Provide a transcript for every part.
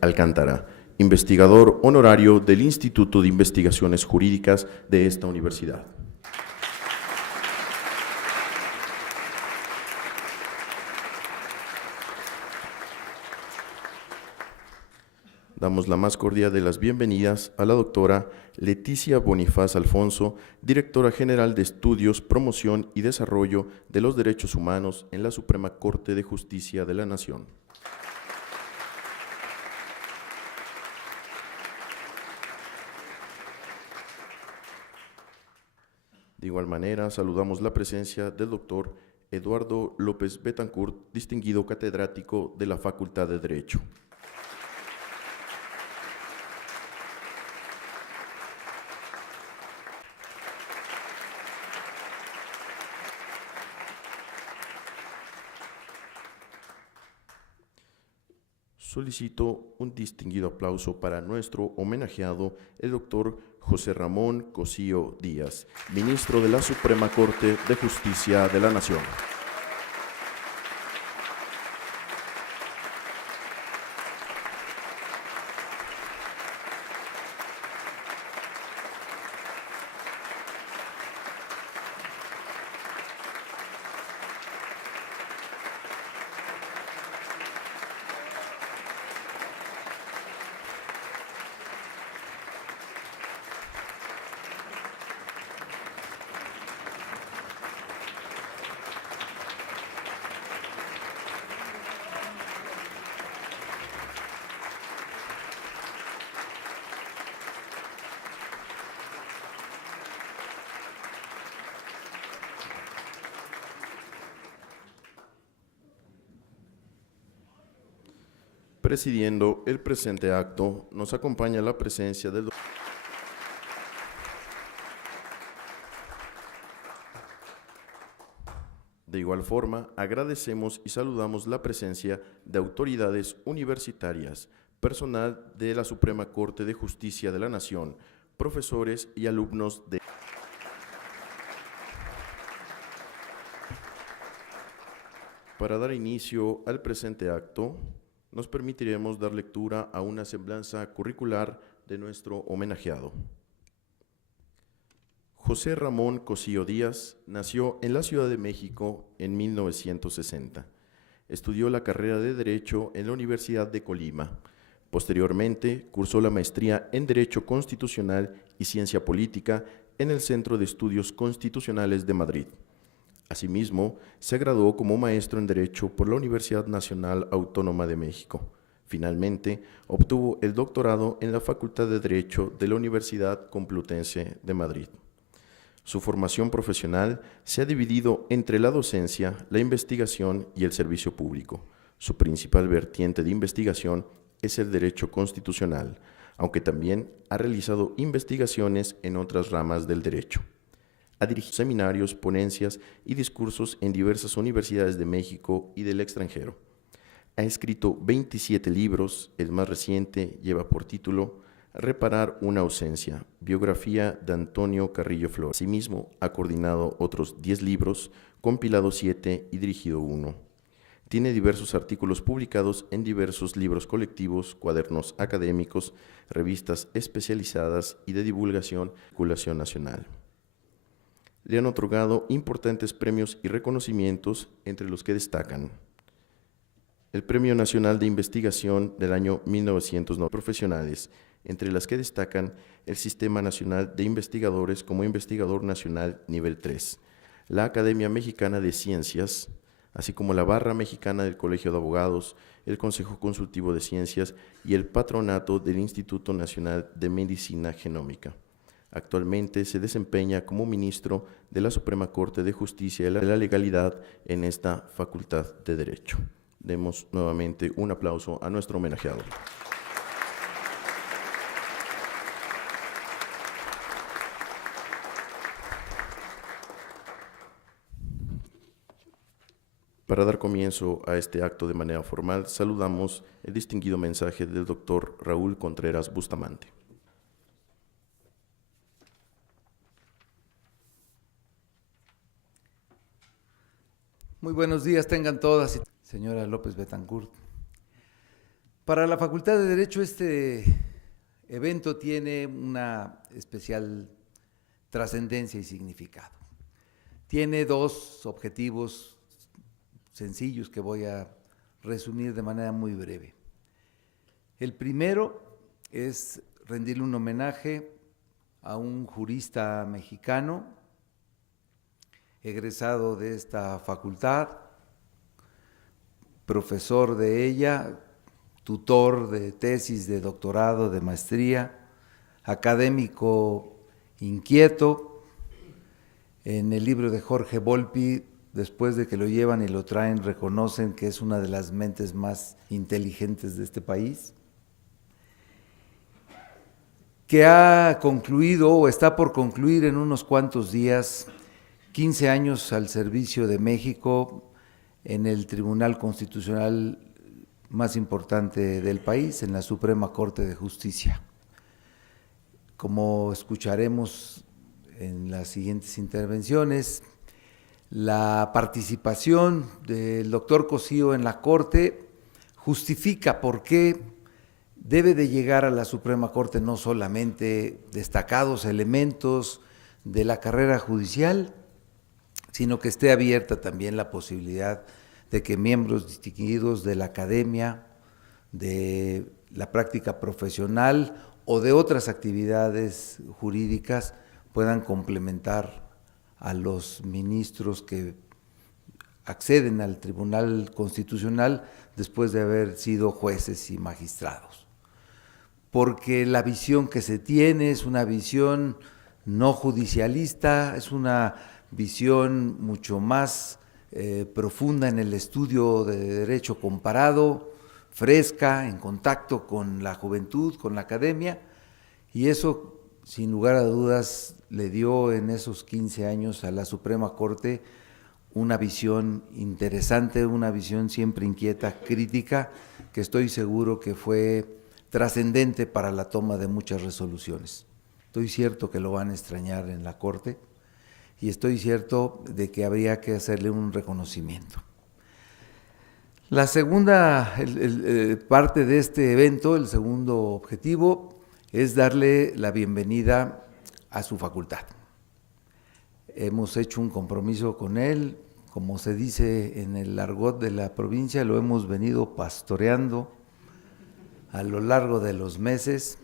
Alcántara, investigador honorario del Instituto de Investigaciones Jurídicas de esta universidad. Damos la más cordial de las bienvenidas a la doctora Leticia Bonifaz Alfonso, directora general de Estudios, Promoción y Desarrollo de los Derechos Humanos en la Suprema Corte de Justicia de la Nación. De igual manera, saludamos la presencia del doctor Eduardo López Betancourt, distinguido catedrático de la Facultad de Derecho. Solicito un distinguido aplauso para nuestro homenajeado, el doctor José Ramón Cosío Díaz, ministro de la Suprema Corte de Justicia de la Nación. Presidiendo el presente acto, nos acompaña la presencia del doctor. De igual forma, agradecemos y saludamos la presencia de autoridades universitarias, personal de la Suprema Corte de Justicia de la Nación, profesores y alumnos de... Para dar inicio al presente acto, nos permitiremos dar lectura a una semblanza curricular de nuestro homenajeado. José Ramón Cosío Díaz nació en la Ciudad de México en 1960. Estudió la carrera de Derecho en la Universidad de Colima. Posteriormente, cursó la maestría en Derecho Constitucional y Ciencia Política en el Centro de Estudios Constitucionales de Madrid. Asimismo, se graduó como maestro en Derecho por la Universidad Nacional Autónoma de México. Finalmente, obtuvo el doctorado en la Facultad de Derecho de la Universidad Complutense de Madrid. Su formación profesional se ha dividido entre la docencia, la investigación y el servicio público. Su principal vertiente de investigación es el derecho constitucional, aunque también ha realizado investigaciones en otras ramas del derecho. Ha dirigido seminarios, ponencias y discursos en diversas universidades de México y del extranjero. Ha escrito 27 libros, el más reciente lleva por título Reparar una ausencia, biografía de Antonio Carrillo Flores. Asimismo, ha coordinado otros 10 libros, compilado 7 y dirigido 1. Tiene diversos artículos publicados en diversos libros colectivos, cuadernos académicos, revistas especializadas y de divulgación y circulación nacional. Le han otorgado importantes premios y reconocimientos, entre los que destacan el Premio Nacional de Investigación del año 1990 profesionales, entre las que destacan el Sistema Nacional de Investigadores como Investigador Nacional Nivel 3, la Academia Mexicana de Ciencias, así como la Barra Mexicana del Colegio de Abogados, el Consejo Consultivo de Ciencias y el Patronato del Instituto Nacional de Medicina Genómica. Actualmente se desempeña como ministro de la Suprema Corte de Justicia de la Legalidad en esta Facultad de Derecho. Demos nuevamente un aplauso a nuestro homenajeado. Para dar comienzo a este acto de manera formal, saludamos el distinguido mensaje del doctor Raúl Contreras Bustamante. Muy buenos días tengan todas, señora López Betancourt. Para la Facultad de Derecho este evento tiene una especial trascendencia y significado. Tiene dos objetivos sencillos que voy a resumir de manera muy breve. El primero es rendirle un homenaje a un jurista mexicano, egresado de esta facultad, profesor de ella, tutor de tesis, de doctorado, de maestría, académico inquieto. En el libro de Jorge Volpi, después de que lo llevan y lo traen, reconocen que es una de las mentes más inteligentes de este país, que ha concluido o está por concluir en unos cuantos días 15 años al servicio de México en el Tribunal Constitucional más importante del país, en la Suprema Corte de Justicia. Como escucharemos en las siguientes intervenciones, la participación del doctor Cosío en la Corte justifica por qué debe de llegar a la Suprema Corte no solamente destacados elementos de la carrera judicial, sino que esté abierta también la posibilidad de que miembros distinguidos de la academia, de la práctica profesional o de otras actividades jurídicas puedan complementar a los ministros que acceden al Tribunal Constitucional después de haber sido jueces y magistrados. Porque la visión que se tiene es una visión no judicialista, es una visión mucho más profunda en el estudio de derecho comparado, fresca, en contacto con la juventud, con la academia, y eso, sin lugar a dudas, le dio en esos 15 años a la Suprema Corte una visión interesante, una visión siempre inquieta, crítica, que estoy seguro que fue trascendente para la toma de muchas resoluciones. Estoy cierto que lo van a extrañar en la Corte y estoy cierto de que habría que hacerle un reconocimiento. La segunda parte de este evento, el segundo objetivo, es darle la bienvenida a su facultad. Hemos hecho un compromiso con él, como se dice en el argot de la provincia, lo hemos venido pastoreando a lo largo de los meses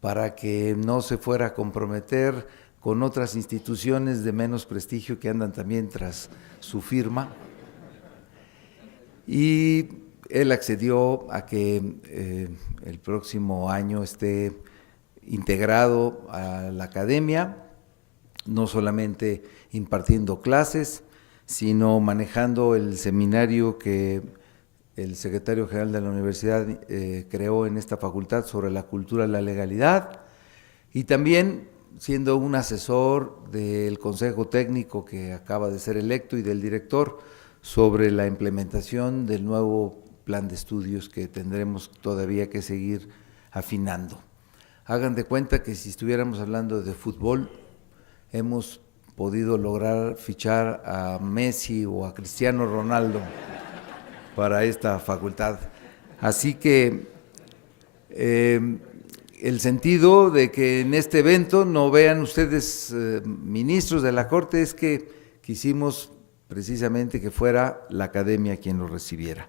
para que no se fuera a comprometer con otras instituciones de menos prestigio que andan también tras su firma. Y él accedió a que el próximo año esté integrado a la academia, no solamente impartiendo clases, sino manejando el seminario que el secretario general de la universidad creó en esta facultad sobre la cultura de la legalidad, y también siendo un asesor del consejo técnico que acaba de ser electo y del director sobre la implementación del nuevo plan de estudios que tendremos todavía que seguir afinando. Hagan de cuenta que si estuviéramos hablando de fútbol, hemos podido lograr fichar a Messi o a Cristiano Ronaldo para esta facultad. Así que el sentido de que en este evento no vean ustedes ministros de la Corte es que quisimos precisamente que fuera la academia quien lo recibiera.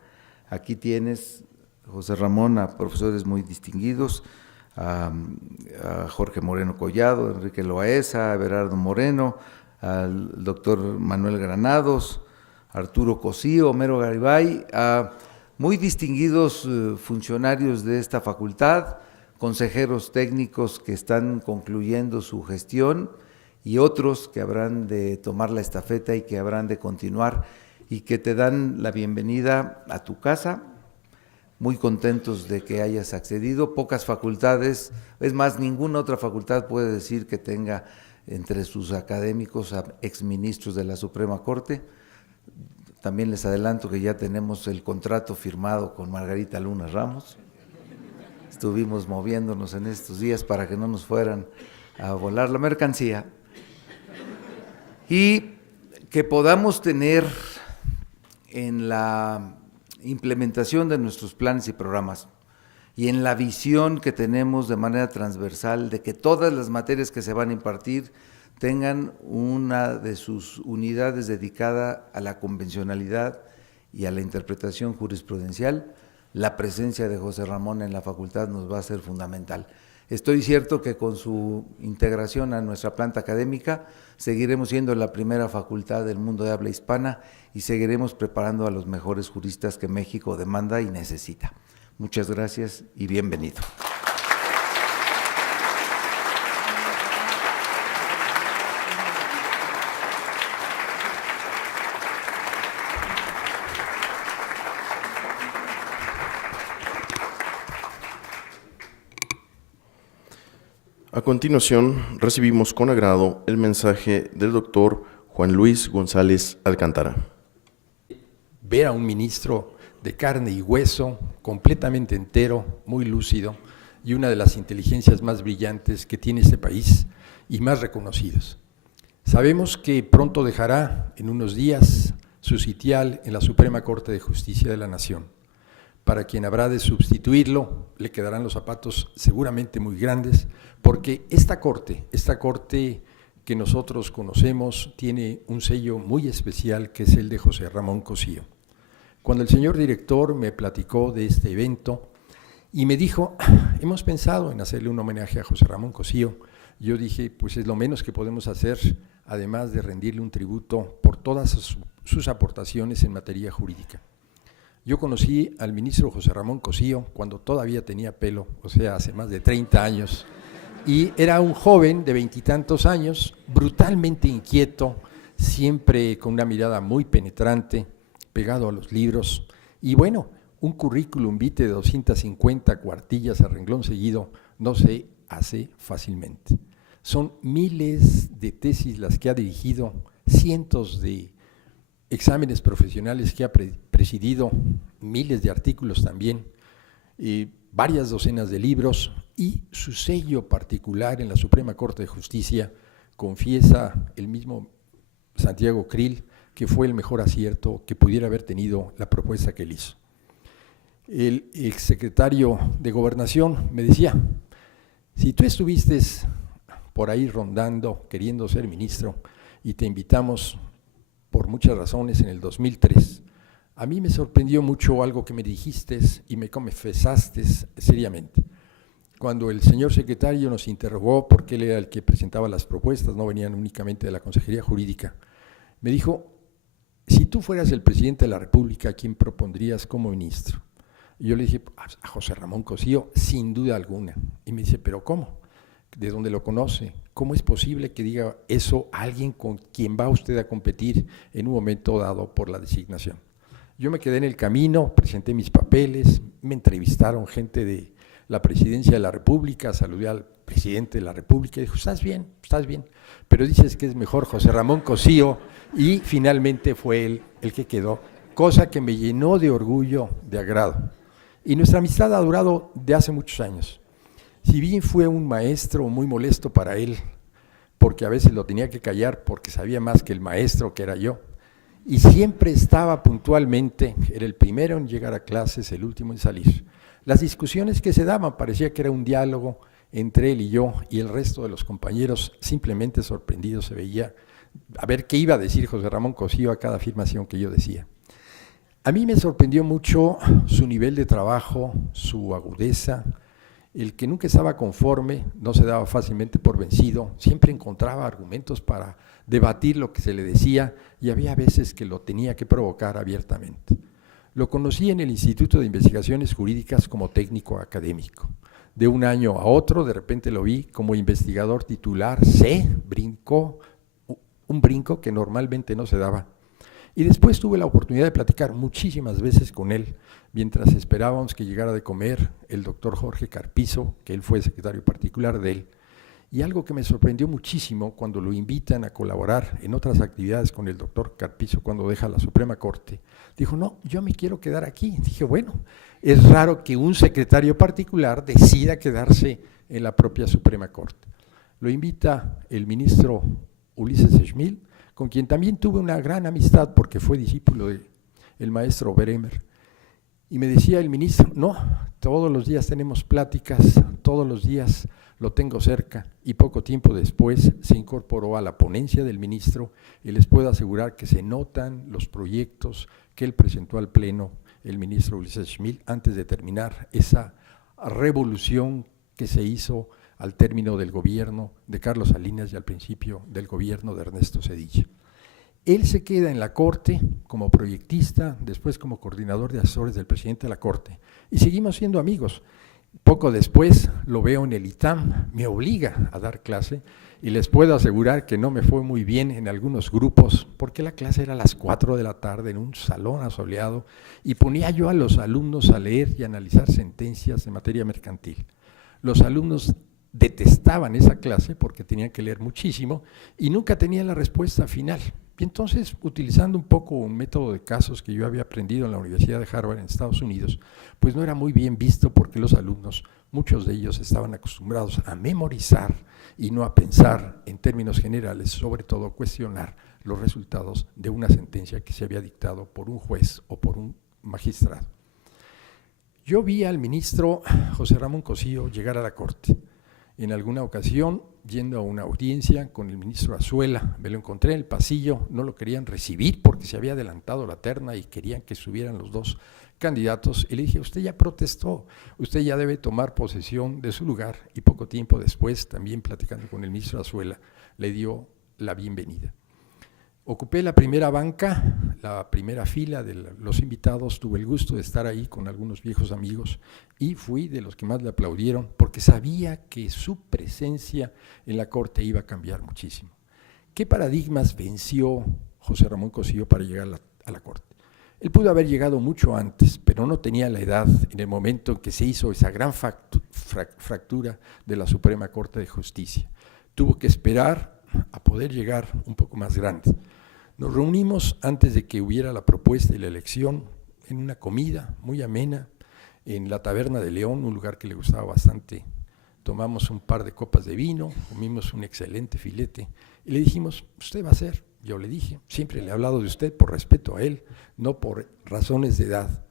Aquí tienes, José Ramón, a profesores muy distinguidos, a Jorge Moreno Collado, Enrique Loaesa, a Everardo Moreno, al doctor Manuel Granados, Arturo Cosío, Homero Garibay, a muy distinguidos funcionarios de esta facultad, consejeros técnicos que están concluyendo su gestión y otros que habrán de tomar la estafeta y que habrán de continuar y que te dan la bienvenida a tu casa, muy contentos de que hayas accedido. Pocas facultades, es más, ninguna otra facultad puede decir que tenga entre sus académicos a exministros de la Suprema Corte. También les adelanto que ya tenemos el contrato firmado con Margarita Luna Ramos. Estuvimos moviéndonos en estos días para que no nos fueran a volar la mercancía. Y que podamos tener en la implementación de nuestros planes y programas y en la visión que tenemos de manera transversal de que todas las materias que se van a impartir tengan una de sus unidades dedicada a la convencionalidad y a la interpretación jurisprudencial, la presencia de José Ramón en la facultad nos va a ser fundamental. Estoy cierto que con su integración a nuestra planta académica seguiremos siendo la primera facultad del mundo de habla hispana y seguiremos preparando a los mejores juristas que México demanda y necesita. Muchas gracias y bienvenido. A continuación, recibimos con agrado el mensaje del doctor Juan Luis González Alcántara. Ver a un ministro de carne y hueso, completamente entero, muy lúcido, y una de las inteligencias más brillantes que tiene este país y más reconocidos. Sabemos que pronto dejará, en unos días, su sitial en la Suprema Corte de Justicia de la Nación. Para quien habrá de sustituirlo, le quedarán los zapatos seguramente muy grandes, porque esta corte que nosotros conocemos tiene un sello muy especial, que es el de José Ramón Cosío. Cuando el señor director me platicó de este evento y me dijo, hemos pensado en hacerle un homenaje a José Ramón Cosío, yo dije, pues es lo menos que podemos hacer, además de rendirle un tributo por todas sus aportaciones en materia jurídica. Yo conocí al ministro José Ramón Cosío cuando todavía tenía pelo, o sea, hace más de 30 años, y era un joven de 20 y tantos años, brutalmente inquieto, siempre con una mirada muy penetrante, pegado a los libros, y bueno, un currículum vitae de 250 cuartillas a renglón seguido no se hace fácilmente. Son miles de tesis las que ha dirigido, cientos de exámenes profesionales que ha presidido, miles de artículos también, varias docenas de libros, y su sello particular en la Suprema Corte de Justicia, confiesa el mismo Santiago Krill, que fue el mejor acierto que pudiera haber tenido la propuesta que él hizo. El exsecretario de Gobernación me decía, si tú estuviste por ahí rondando, queriendo ser ministro, y te invitamos por muchas razones en el 2003, a mí me sorprendió mucho algo que me dijiste y me confesaste seriamente. Cuando el señor secretario nos interrogó, porque él era el que presentaba las propuestas, no venían únicamente de la Consejería Jurídica, me dijo, si tú fueras el presidente de la República, ¿a quién propondrías como ministro? Y yo le dije, a José Ramón Cosío, sin duda alguna. Y me dice, ¿pero cómo? ¿De dónde lo conoce? ¿Cómo es posible que diga eso a alguien con quien va usted a competir en un momento dado por la designación? Yo me quedé en el camino, presenté mis papeles, me entrevistaron gente de la Presidencia de la República, saludé al presidente de la República y dijo, estás bien, pero dices que es mejor José Ramón Cosío, y finalmente fue él el que quedó, cosa que me llenó de orgullo, de agrado. Y nuestra amistad ha durado de hace muchos años. Si bien fue un maestro muy molesto para él, porque a veces lo tenía que callar porque sabía más que el maestro, que era yo, y siempre estaba puntualmente, era el primero en llegar a clases, el último en salir. Las discusiones que se daban parecía que era un diálogo entre él y yo, y el resto de los compañeros simplemente sorprendidos se veía a ver qué iba a decir José Ramón Cosío a cada afirmación que yo decía. A mí me sorprendió mucho su nivel de trabajo, su agudeza, el que nunca estaba conforme, no se daba fácilmente por vencido, siempre encontraba argumentos para debatir lo que se le decía, y había veces que lo tenía que provocar abiertamente. Lo conocí en el Instituto de Investigaciones Jurídicas como técnico académico. De un año a otro, de repente lo vi como investigador titular, brincó un brinco que normalmente no se daba. Y después tuve la oportunidad de platicar muchísimas veces con él, mientras esperábamos que llegara de comer el doctor Jorge Carpizo, que él fue secretario particular de él. Y algo que me sorprendió muchísimo cuando lo invitan a colaborar en otras actividades con el doctor Carpizo cuando deja la Suprema Corte, dijo, no, yo me quiero quedar aquí. Dije, bueno, es raro que un secretario particular decida quedarse en la propia Suprema Corte. Lo invita el ministro Ulises Schmid, con quien también tuve una gran amistad porque fue discípulo del maestro Beremer. Y me decía el ministro, no, todos los días tenemos pláticas, todos los días lo tengo cerca y poco tiempo después se incorporó a la ponencia del ministro y les puedo asegurar que se notan los proyectos que él presentó al Pleno, el ministro Ulises Schmid, antes de terminar esa revolución que se hizo al término del gobierno de Carlos Salinas y al principio del gobierno de Ernesto Zedillo. Él se queda en la Corte como proyectista, después como coordinador de asesores del presidente de la Corte, y seguimos siendo amigos. Poco después lo veo en el ITAM, me obliga a dar clase, y les puedo asegurar que no me fue muy bien en algunos grupos, porque la clase era a las 4 de la tarde en un salón asoleado, y ponía yo a los alumnos a leer y analizar sentencias de materia mercantil. Los alumnos detestaban esa clase porque tenían que leer muchísimo y nunca tenían la respuesta final. Y entonces, utilizando un poco un método de casos que yo había aprendido en la Universidad de Harvard en Estados Unidos, pues no era muy bien visto porque los alumnos, muchos de ellos estaban acostumbrados a memorizar y no a pensar en términos generales, sobre todo cuestionar los resultados de una sentencia que se había dictado por un juez o por un magistrado. Yo vi al ministro José Ramón Cosío llegar a la Corte. En alguna ocasión, yendo a una audiencia con el ministro Azuela, me lo encontré en el pasillo, no lo querían recibir porque se había adelantado la terna y querían que subieran los dos candidatos, y le dije, usted ya protestó, usted ya debe tomar posesión de su lugar, y poco tiempo después, también platicando con el ministro Azuela, le dio la bienvenida. Ocupé la primera banca, la primera fila de los invitados, tuve el gusto de estar ahí con algunos viejos amigos y fui de los que más le aplaudieron porque sabía que su presencia en la Corte iba a cambiar muchísimo. ¿Qué paradigmas venció José Ramón Cosío para llegar a la Corte? Él pudo haber llegado mucho antes, pero no tenía la edad en el momento en que se hizo esa gran fractura de la Suprema Corte de Justicia. Tuvo que esperar a poder llegar un poco más grande. Nos reunimos antes de que hubiera la propuesta y la elección en una comida muy amena en la Taberna de León, un lugar que le gustaba bastante. Tomamos un par de copas de vino, comimos un excelente filete y le dijimos, ¿usted va a ser? Yo le dije, siempre le he hablado de usted por respeto a él, no por razones de edad.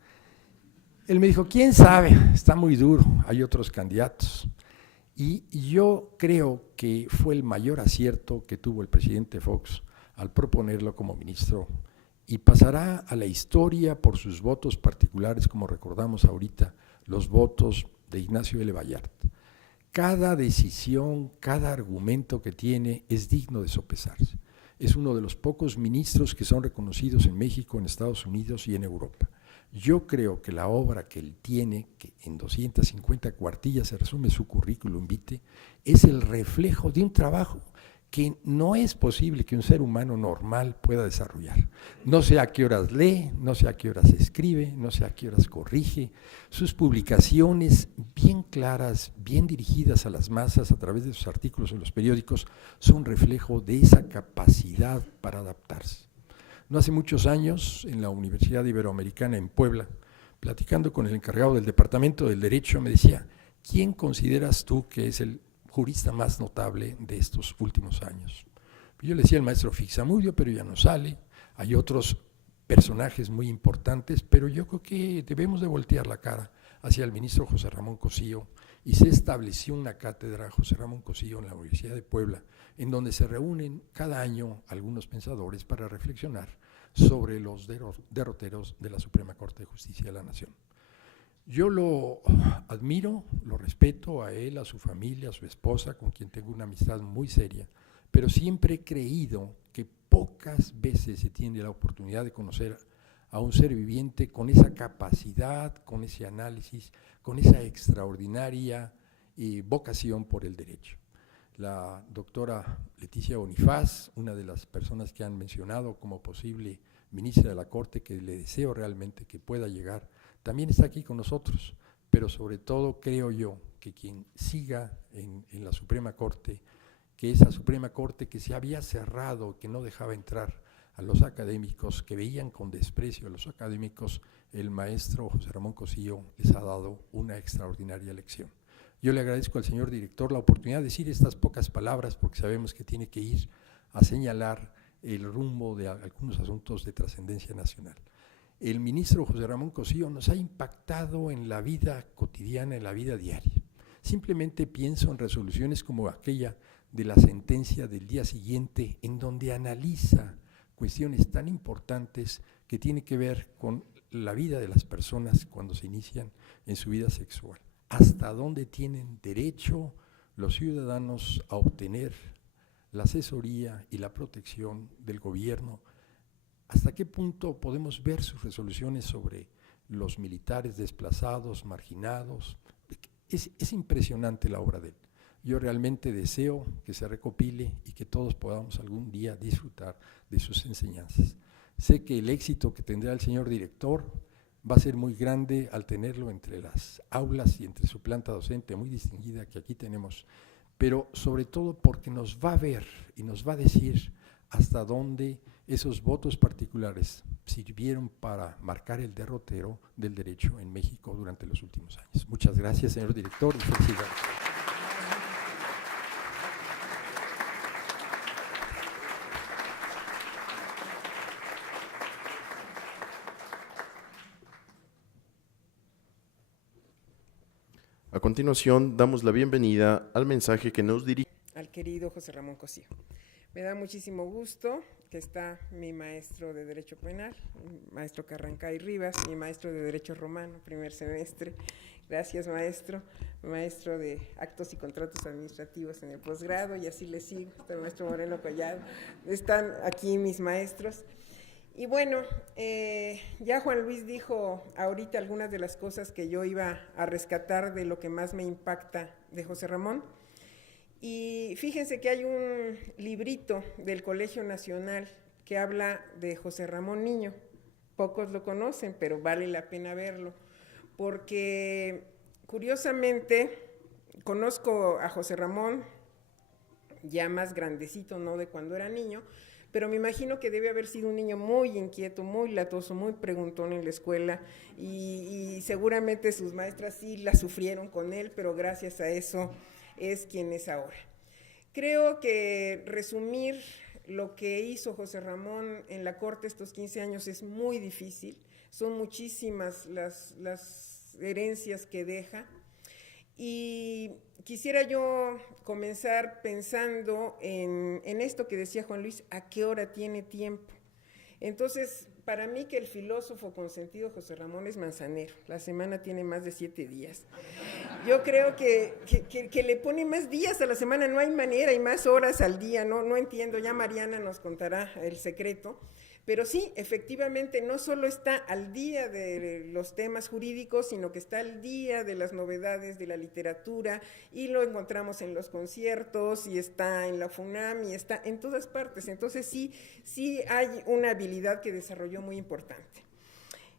Él me dijo, ¿quién sabe? Está muy duro, hay otros candidatos. Y yo creo que fue el mayor acierto que tuvo el presidente Fox al proponerlo como ministro, y pasará a la historia por sus votos particulares, como recordamos ahorita, los votos de Ignacio L. Vallarta. Cada decisión, cada argumento que tiene es digno de sopesarse. Es uno de los pocos ministros que son reconocidos en México, en Estados Unidos y en Europa. Yo creo que la obra que él tiene, que en 250 cuartillas se resume su currículum vitae, es el reflejo de un trabajo que no es posible que un ser humano normal pueda desarrollar. No sé a qué horas lee, no sé a qué horas escribe, no sé a qué horas corrige. Sus publicaciones bien claras, bien dirigidas a las masas a través de sus artículos en los periódicos, son reflejo de esa capacidad para adaptarse. No hace muchos años, en la Universidad Iberoamericana en Puebla, platicando con el encargado del Departamento del Derecho, me decía, ¿quién consideras tú que es el jurista más notable de estos últimos años? Yo le decía al maestro Fixamudio, pero ya no sale, hay otros personajes muy importantes, pero yo creo que debemos de voltear la cara hacia el ministro José Ramón Cosío, y se estableció una cátedra José Ramón Cosío en la Universidad de Puebla, en donde se reúnen cada año algunos pensadores para reflexionar sobre los derroteros de la Suprema Corte de Justicia de la Nación. Yo lo admiro, lo respeto a él, a su familia, a su esposa, con quien tengo una amistad muy seria, pero siempre he creído que pocas veces se tiene la oportunidad de conocer a un ser viviente con esa capacidad, con ese análisis, con esa extraordinaria vocación por el derecho. La doctora Leticia Bonifaz, una de las personas que han mencionado como posible ministra de la Corte, que le deseo realmente que pueda llegar, también está aquí con nosotros, pero sobre todo creo yo que quien siga en la Suprema Corte, que esa Suprema Corte que se había cerrado, que no dejaba entrar a los académicos, que veían con desprecio a los académicos, el maestro José Ramón Cosío les ha dado una extraordinaria lección. Yo le agradezco al señor director la oportunidad de decir estas pocas palabras, porque sabemos que tiene que ir a señalar el rumbo de algunos asuntos de trascendencia nacional. el ministro José Ramón Cosío nos ha impactado en la vida cotidiana, en la vida diaria. Simplemente pienso en resoluciones como aquella de la sentencia del día siguiente, en donde analiza cuestiones tan importantes que tienen que ver con la vida de las personas cuando se inician en su vida sexual. Hasta dónde tienen derecho los ciudadanos a obtener la asesoría y la protección del gobierno. ¿Hasta qué punto podemos ver sus resoluciones sobre los militares desplazados, marginados? Es impresionante la obra de él. Yo realmente deseo que se recopile y que todos podamos algún día disfrutar de sus enseñanzas. Sé que el éxito que tendrá el señor director va a ser muy grande al tenerlo entre las aulas y entre su planta docente muy distinguida que aquí tenemos, pero sobre todo porque nos va a ver y nos va a decir hasta dónde esos votos particulares sirvieron para marcar el derrotero del derecho en México durante los últimos años. Muchas gracias, señor director, y felicidades. A continuación, damos la bienvenida al mensaje que nos dirige al querido José Ramón Cosío. Me da muchísimo gusto que está mi maestro de Derecho Penal, maestro Carrancay Rivas, mi maestro de Derecho Romano, primer semestre. Gracias, maestro. Maestro de Actos y Contratos Administrativos en el posgrado, y así le sigo. Está el maestro Moreno Collado. Están aquí mis maestros. Y bueno, ya Juan Luis dijo ahorita algunas de las cosas que yo iba a rescatar de lo que más me impacta de José Ramón. Y fíjense que hay un librito del Colegio Nacional que habla de José Ramón Niño. Pocos lo conocen, pero vale la pena verlo, porque curiosamente conozco a José Ramón ya más grandecito, no de cuando era niño, pero me imagino que debe haber sido un niño muy inquieto, muy latoso, muy preguntón en la escuela, y seguramente sus maestras sí la sufrieron con él, pero gracias a eso es quien es ahora. Creo que resumir lo que hizo José Ramón en la Corte estos 15 años es muy difícil, son muchísimas las herencias que deja, y quisiera yo comenzar pensando en esto que decía Juan Luis, ¿a qué hora tiene tiempo? Entonces, para mí que el filósofo consentido José Ramón es Manzanero, la semana tiene más de 7 días. Yo creo que le pone más días a la semana, no hay manera, y más horas al día, no entiendo, ya Mariana nos contará el secreto. Pero sí, efectivamente, no solo está al día de los temas jurídicos, sino que está al día de las novedades de la literatura, y lo encontramos en los conciertos, y está en la FUNAM, y está en todas partes. Entonces sí hay una habilidad que desarrolló muy importante.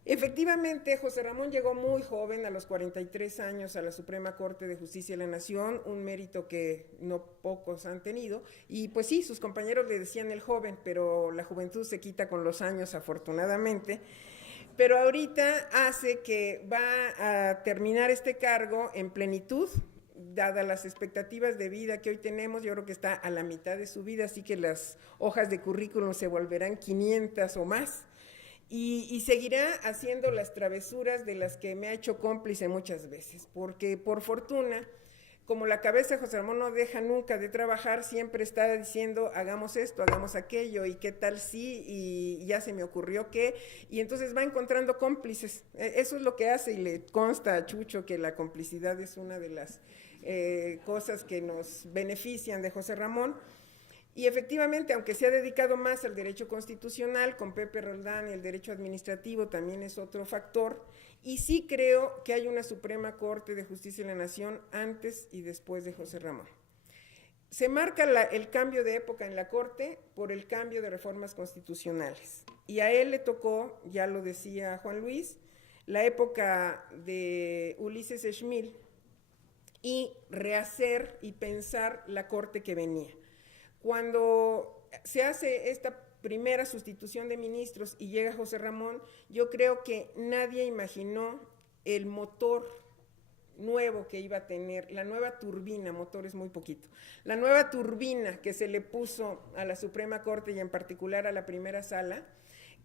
Efectivamente, José Ramón llegó muy joven, a los 43 años, a la Suprema Corte de Justicia de la Nación, un mérito que no pocos han tenido, y pues sí, sus compañeros le decían el joven, pero la juventud se quita con los años, afortunadamente, pero ahorita hace que va a terminar este cargo en plenitud, dadas las expectativas de vida que hoy tenemos. Yo creo que está a la mitad de su vida, así que las hojas de currículum se volverán 500 o más, y seguirá haciendo las travesuras de las que me ha hecho cómplice muchas veces, porque por fortuna, como la cabeza de José Ramón no deja nunca de trabajar, siempre está diciendo, hagamos esto, hagamos aquello, y qué tal sí, y ya se me ocurrió qué, y entonces va encontrando cómplices. Eso es lo que hace, y le consta a Chucho que la complicidad es una de las cosas que nos benefician de José Ramón. Y efectivamente, aunque se ha dedicado más al derecho constitucional, con Pepe Roldán, y el derecho administrativo también es otro factor, y sí creo que hay una Suprema Corte de Justicia de la Nación antes y después de José Ramón. Se marca el cambio de época en la Corte por el cambio de reformas constitucionales, y a él le tocó, ya lo decía Juan Luis, la época de Ulises Schmil, y rehacer y pensar la Corte que venía. Cuando se hace esta primera sustitución de ministros y llega José Ramón, yo creo que nadie imaginó el motor nuevo que iba a tener, la nueva turbina, motor es muy poquito, la nueva turbina que se le puso a la Suprema Corte y en particular a la primera sala,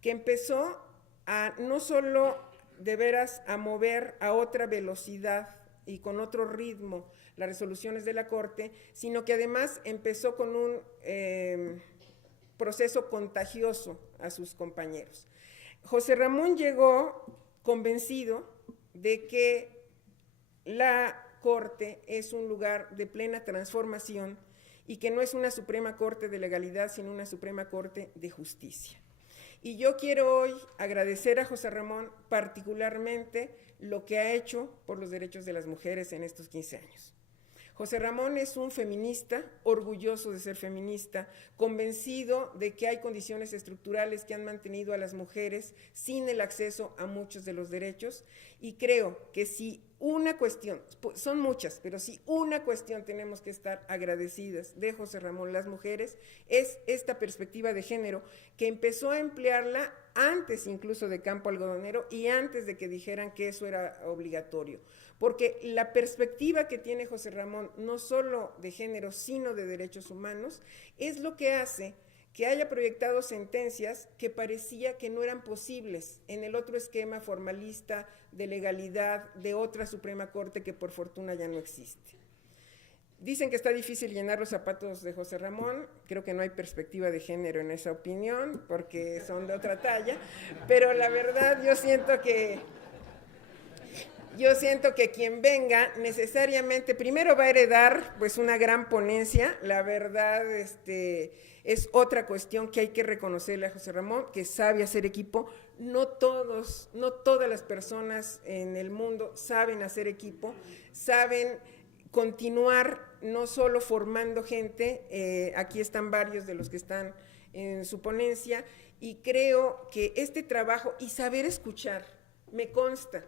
que empezó a no solo de veras a mover a otra velocidad y con otro ritmo las resoluciones de la Corte, sino que además empezó con un proceso contagioso a sus compañeros. José Ramón llegó convencido de que la Corte es un lugar de plena transformación y que no es una Suprema Corte de legalidad, sino una Suprema Corte de justicia. Y yo quiero hoy agradecer a José Ramón particularmente lo que ha hecho por los derechos de las mujeres en estos 15 años. José Ramón es un feminista, orgulloso de ser feminista, convencido de que hay condiciones estructurales que han mantenido a las mujeres sin el acceso a muchos de los derechos, y creo que si una cuestión, son muchas, pero si una cuestión tenemos que estar agradecidas de José Ramón, las mujeres, es esta perspectiva de género que empezó a emplearla antes incluso de Campo Algodonero y antes de que dijeran que eso era obligatorio. Porque la perspectiva que tiene José Ramón, no solo de género, sino de derechos humanos, es lo que hace que haya proyectado sentencias que parecía que no eran posibles en el otro esquema formalista de legalidad de otra Suprema Corte que por fortuna ya no existe. Dicen que está difícil llenar los zapatos de José Ramón, creo que no hay perspectiva de género en esa opinión, porque son de otra talla, pero la verdad yo siento que quien venga necesariamente primero va a heredar pues una gran ponencia. La verdad es otra cuestión que hay que reconocerle a José Ramón, que sabe hacer equipo. No todas las personas en el mundo saben hacer equipo, saben continuar no solo formando gente, aquí están varios de los que están en su ponencia, y creo que este trabajo y saber escuchar, me consta,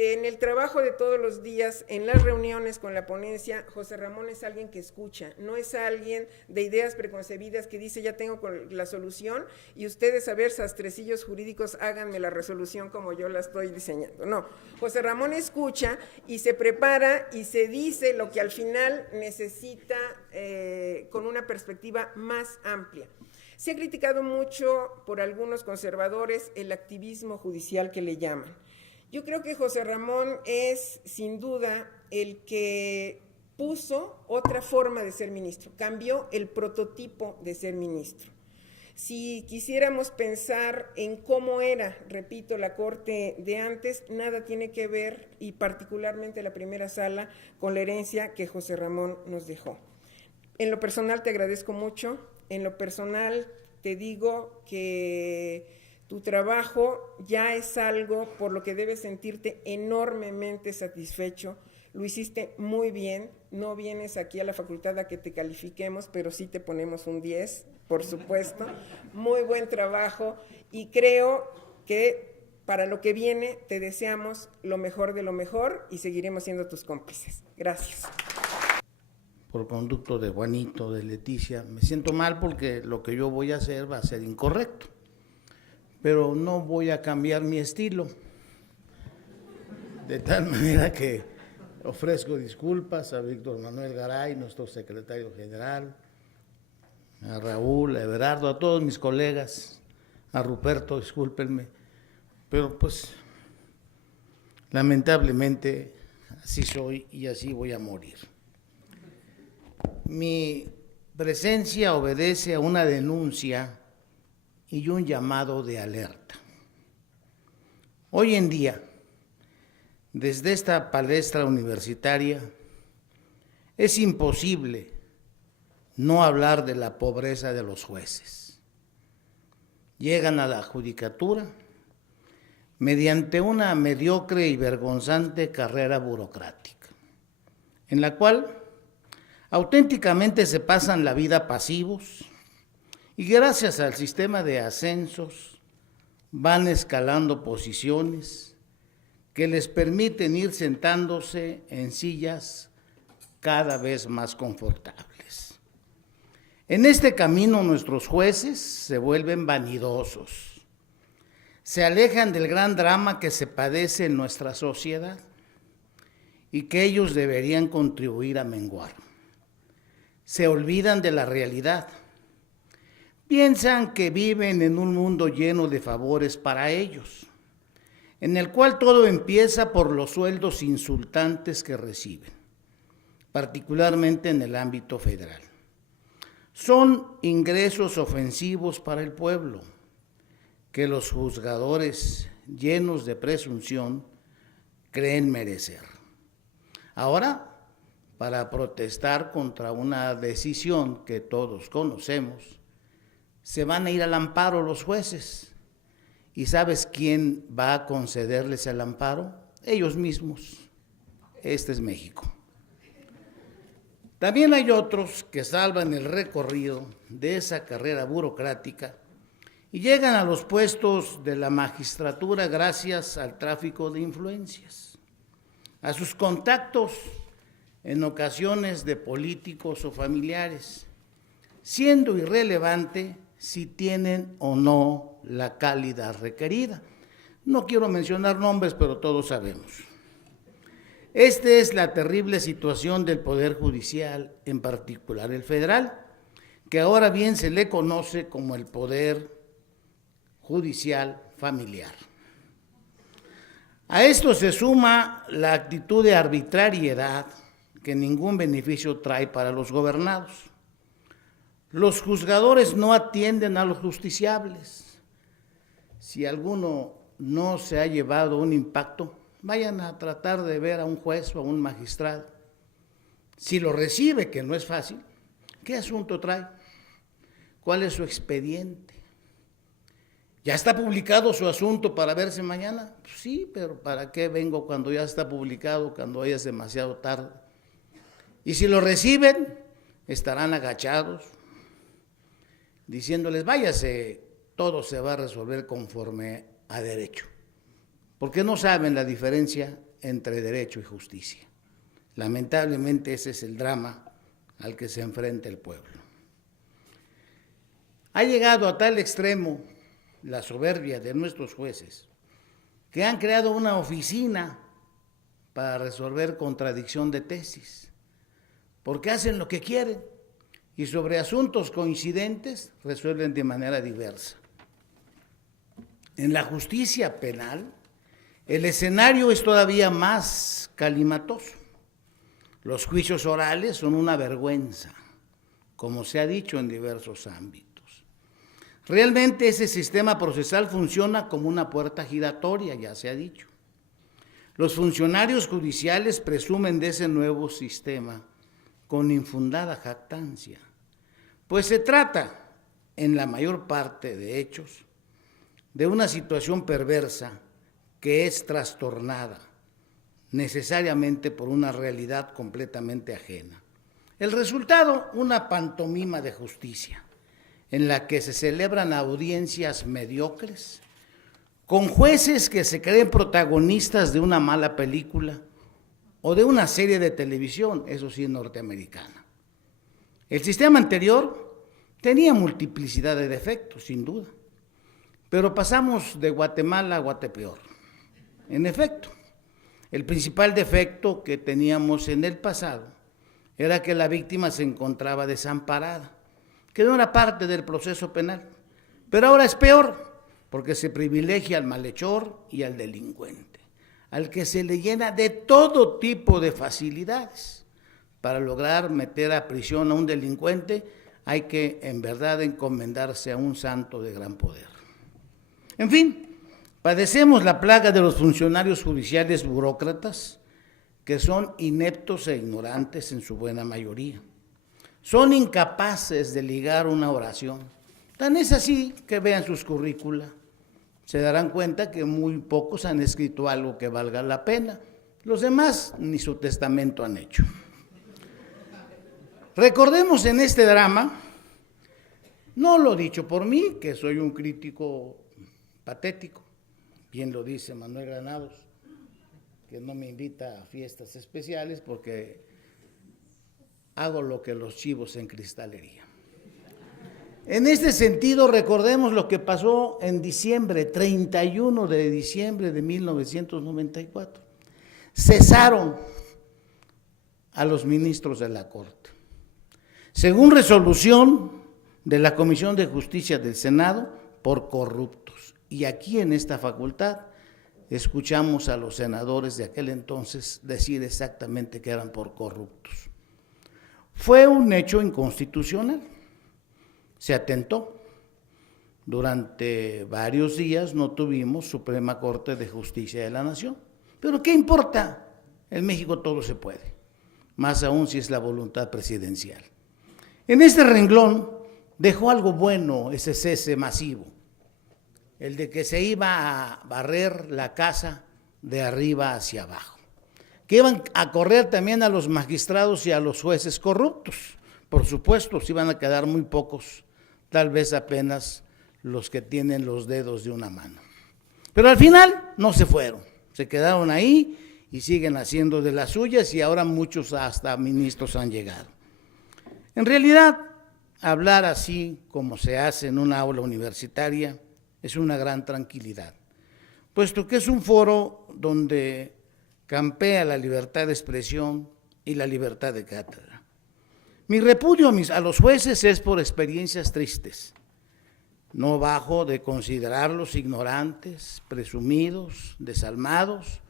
en el trabajo de todos los días, en las reuniones con la ponencia, José Ramón es alguien que escucha, no es alguien de ideas preconcebidas que dice ya tengo la solución y ustedes a ver, sastrecillos jurídicos, háganme la resolución como yo la estoy diseñando. No, José Ramón escucha y se prepara y se dice lo que al final necesita con una perspectiva más amplia. Se ha criticado mucho por algunos conservadores el activismo judicial que le llaman. Yo creo que José Ramón es, sin duda, el que puso otra forma de ser ministro, cambió el prototipo de ser ministro. Si quisiéramos pensar en cómo era, repito, la Corte de antes, nada tiene que ver, y particularmente la primera sala, con la herencia que José Ramón nos dejó. En lo personal te agradezco mucho, en lo personal te digo que tu trabajo ya es algo por lo que debes sentirte enormemente satisfecho. Lo hiciste muy bien, no vienes aquí a la facultad a que te califiquemos, pero sí te ponemos un 10, por supuesto. Muy buen trabajo y creo que para lo que viene te deseamos lo mejor de lo mejor y seguiremos siendo tus cómplices. Gracias. Por conducto de Juanito, de Leticia, me siento mal porque lo que yo voy a hacer va a ser incorrecto. Pero no voy a cambiar mi estilo, de tal manera que ofrezco disculpas a Víctor Manuel Garay, nuestro secretario general, a Raúl, a Everardo, a todos mis colegas, a Ruperto, discúlpenme, pero pues lamentablemente así soy y así voy a morir. Mi presencia obedece a una denuncia y un llamado de alerta. Hoy en día, desde esta palestra universitaria, es imposible no hablar de la pobreza de los jueces. Llegan a la judicatura mediante una mediocre y vergonzante carrera burocrática, en la cual auténticamente se pasan la vida pasivos, y gracias al sistema de ascensos van escalando posiciones que les permiten ir sentándose en sillas cada vez más confortables. En este camino nuestros jueces se vuelven vanidosos, se alejan del gran drama que se padece en nuestra sociedad y que ellos deberían contribuir a menguar. Se olvidan de la realidad. Piensan que viven en un mundo lleno de favores para ellos, en el cual todo empieza por los sueldos insultantes que reciben, particularmente en el ámbito federal. Son ingresos ofensivos para el pueblo, que los juzgadores llenos de presunción creen merecer. Ahora, para protestar contra una decisión que todos conocemos, se van a ir al amparo los jueces. ¿Y sabes quién va a concederles el amparo? Ellos mismos. Este es México. También hay otros que salvan el recorrido de esa carrera burocrática y llegan a los puestos de la magistratura gracias al tráfico de influencias, a sus contactos en ocasiones de políticos o familiares, siendo irrelevante si tienen o no la calidad requerida. No quiero mencionar nombres, pero todos sabemos. Esta es la terrible situación del Poder Judicial, en particular el federal, que ahora bien se le conoce como el Poder Judicial Familiar. A esto se suma la actitud de arbitrariedad que ningún beneficio trae para los gobernados. Los juzgadores no atienden a los justiciables. Si alguno no se ha llevado un impacto, vayan a tratar de ver a un juez o a un magistrado. Si lo recibe, que no es fácil, ¿qué asunto trae? ¿Cuál es su expediente? ¿Ya está publicado su asunto para verse mañana? Pues sí, pero ¿para qué vengo cuando ya está publicado, cuando ya es demasiado tarde? Y si lo reciben, estarán agachados, diciéndoles, váyase, todo se va a resolver conforme a derecho. Porque no saben la diferencia entre derecho y justicia. Lamentablemente ese es el drama al que se enfrenta el pueblo. Ha llegado a tal extremo la soberbia de nuestros jueces que han creado una oficina para resolver contradicción de tesis, porque hacen lo que quieren y sobre asuntos coincidentes resuelven de manera diversa. En la justicia penal, el escenario es todavía más calimatoso. Los juicios orales son una vergüenza, como se ha dicho en diversos ámbitos. Realmente ese sistema procesal funciona como una puerta giratoria, ya se ha dicho. Los funcionarios judiciales presumen de ese nuevo sistema con infundada jactancia, pues se trata, en la mayor parte de hechos, de una situación perversa que es trastornada necesariamente por una realidad completamente ajena. El resultado, una pantomima de justicia, en la que se celebran audiencias mediocres, con jueces que se creen protagonistas de una mala película o de una serie de televisión, eso sí, norteamericana. El sistema anterior tenía multiplicidad de defectos, sin duda, pero pasamos de Guatemala a Guatepeor. En efecto, el principal defecto que teníamos en el pasado era que la víctima se encontraba desamparada, que no era parte del proceso penal. Pero ahora es peor, porque se privilegia al malhechor y al delincuente, al que se le llena de todo tipo de facilidades. Para lograr meter a prisión a un delincuente hay que, en verdad, encomendarse a un santo de gran poder. En fin, padecemos la plaga de los funcionarios judiciales burócratas, que son ineptos e ignorantes en su buena mayoría. Son incapaces de ligar una oración. Tan es así que vean sus currícula. Se darán cuenta que muy pocos han escrito algo que valga la pena. Los demás ni su testamento han hecho. Recordemos en este drama, no lo dicho por mí, que soy un crítico patético, bien lo dice Manuel Granados, que no me invita a fiestas especiales porque hago lo que los chivos en cristalería. En este sentido, recordemos lo que pasó en diciembre, 31 de diciembre de 1994. Cesaron a los ministros de la Corte. Según resolución de la Comisión de Justicia del Senado por corruptos. Y aquí en esta facultad escuchamos a los senadores de aquel entonces decir exactamente que eran por corruptos. Fue un hecho inconstitucional, se atentó. Durante varios días no tuvimos Suprema Corte de Justicia de la Nación. Pero ¿qué importa? En México todo se puede, más aún si es la voluntad presidencial. En este renglón dejó algo bueno ese cese masivo, el de que se iba a barrer la casa de arriba hacia abajo, que iban a correr también a los magistrados y a los jueces corruptos. Por supuesto, se iban a quedar muy pocos, tal vez apenas los que tienen los dedos de una mano. Pero al final no se fueron, se quedaron ahí y siguen haciendo de las suyas, y ahora muchos hasta ministros han llegado. En realidad, hablar así como se hace en una aula universitaria es una gran tranquilidad, puesto que es un foro donde campea la libertad de expresión y la libertad de cátedra. Mi repudio a los jueces es por experiencias tristes. No bajo de considerarlos ignorantes, presumidos, desalmados,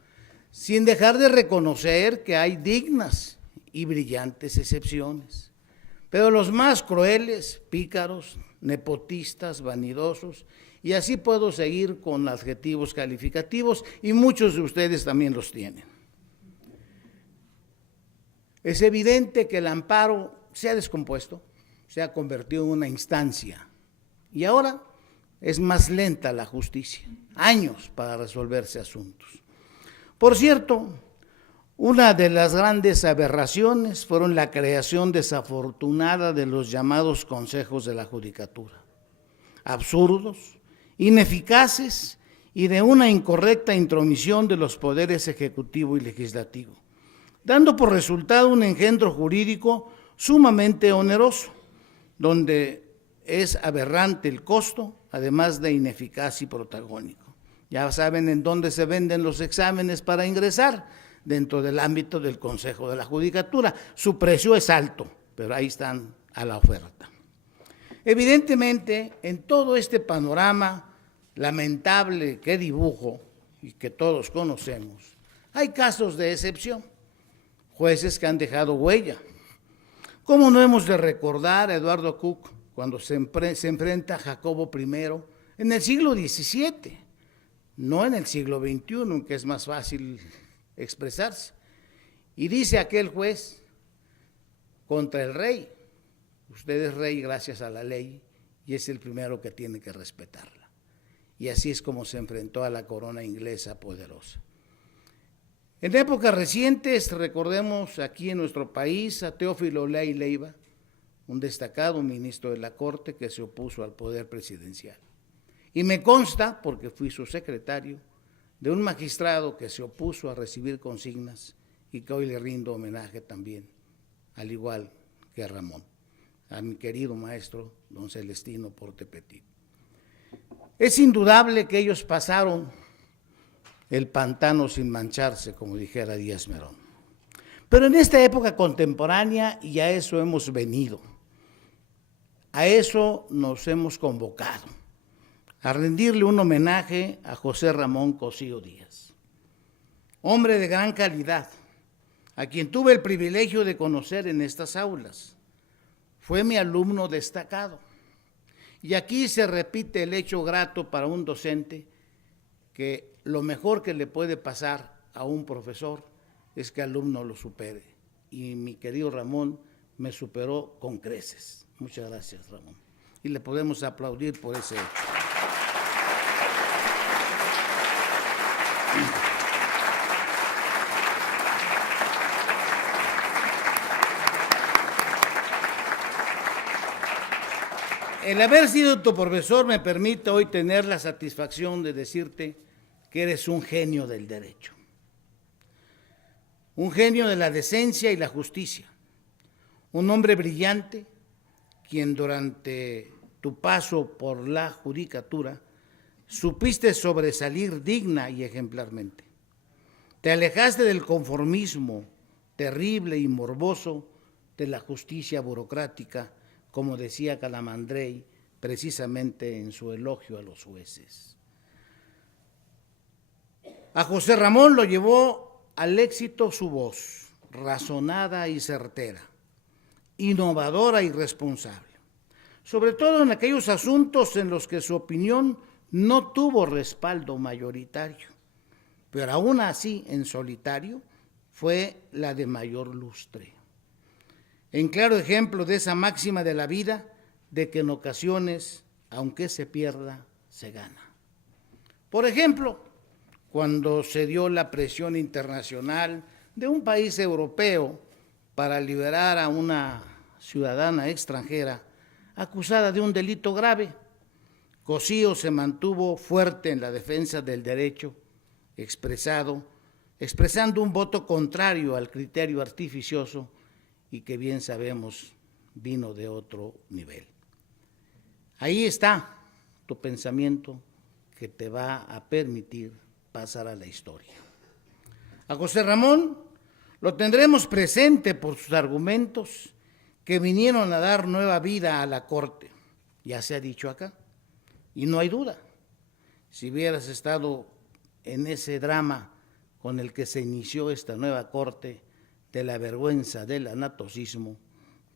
sin dejar de reconocer que hay dignas y brillantes excepciones. Pero los más crueles, pícaros, nepotistas, vanidosos, y así puedo seguir con adjetivos calificativos, y muchos de ustedes también los tienen. Es evidente que el amparo se ha descompuesto, se ha convertido en una instancia, y ahora es más lenta la justicia, años para resolverse asuntos. Por cierto, una de las grandes aberraciones fueron la creación desafortunada de los llamados consejos de la judicatura, absurdos, ineficaces y de una incorrecta intromisión de los poderes ejecutivo y legislativo, dando por resultado un engendro jurídico sumamente oneroso, donde es aberrante el costo, además de ineficaz y protagónico. Ya saben en dónde se venden los exámenes para ingresar, dentro del ámbito del Consejo de la Judicatura. Su precio es alto, pero ahí están a la oferta. Evidentemente, en todo este panorama lamentable que dibujo y que todos conocemos, hay casos de excepción, jueces que han dejado huella. ¿Cómo no hemos de recordar a Eduardo Cook cuando se enfrenta a Jacobo I en el siglo XVII, no en el siglo XXI, que es más fácil expresarse? Y dice aquel juez contra el rey: usted es rey gracias a la ley y es el primero que tiene que respetarla. Y así es como se enfrentó a la corona inglesa poderosa. En épocas recientes, recordemos aquí en nuestro país a Teófilo Olea Leiva, un destacado ministro de la Corte que se opuso al poder presidencial. Y me consta, porque fui su secretario, de un magistrado que se opuso a recibir consignas y que hoy le rindo homenaje también, al igual que a Ramón, a mi querido maestro don Celestino Porte Petit. Es indudable que ellos pasaron el pantano sin mancharse, como dijera Díaz Merón. Pero en esta época contemporánea, y a eso hemos venido, a eso nos hemos convocado, a rendirle un homenaje a José Ramón Cosío Díaz, hombre de gran calidad, a quien tuve el privilegio de conocer en estas aulas. Fue mi alumno destacado. Y aquí se repite el hecho grato para un docente, que lo mejor que le puede pasar a un profesor es que el alumno lo supere. Y mi querido Ramón me superó con creces. Muchas gracias, Ramón. Y le podemos aplaudir por ese hecho. El haber sido tu profesor me permite hoy tener la satisfacción de decirte que eres un genio del derecho, un genio de la decencia y la justicia, un hombre brillante, quien durante tu paso por la judicatura supiste sobresalir digna y ejemplarmente. Te alejaste del conformismo terrible y morboso de la justicia burocrática como decía Calamandrei precisamente en su elogio a los jueces. A José Ramón lo llevó al éxito su voz, razonada y certera, innovadora y responsable, sobre todo en aquellos asuntos en los que su opinión no tuvo respaldo mayoritario, pero aún así en solitario fue la de mayor lustre. En claro ejemplo de esa máxima de la vida, de que en ocasiones, aunque se pierda, se gana. Por ejemplo, cuando se dio la presión internacional de un país europeo para liberar a una ciudadana extranjera acusada de un delito grave, Cosío se mantuvo fuerte en la defensa del derecho expresando un voto contrario al criterio artificioso y que bien sabemos vino de otro nivel. Ahí está tu pensamiento que te va a permitir pasar a la historia. A José Ramón lo tendremos presente por sus argumentos que vinieron a dar nueva vida a la Corte, ya se ha dicho acá, y no hay duda, si hubieras estado en ese drama con el que se inició esta nueva Corte de la vergüenza del anatocismo,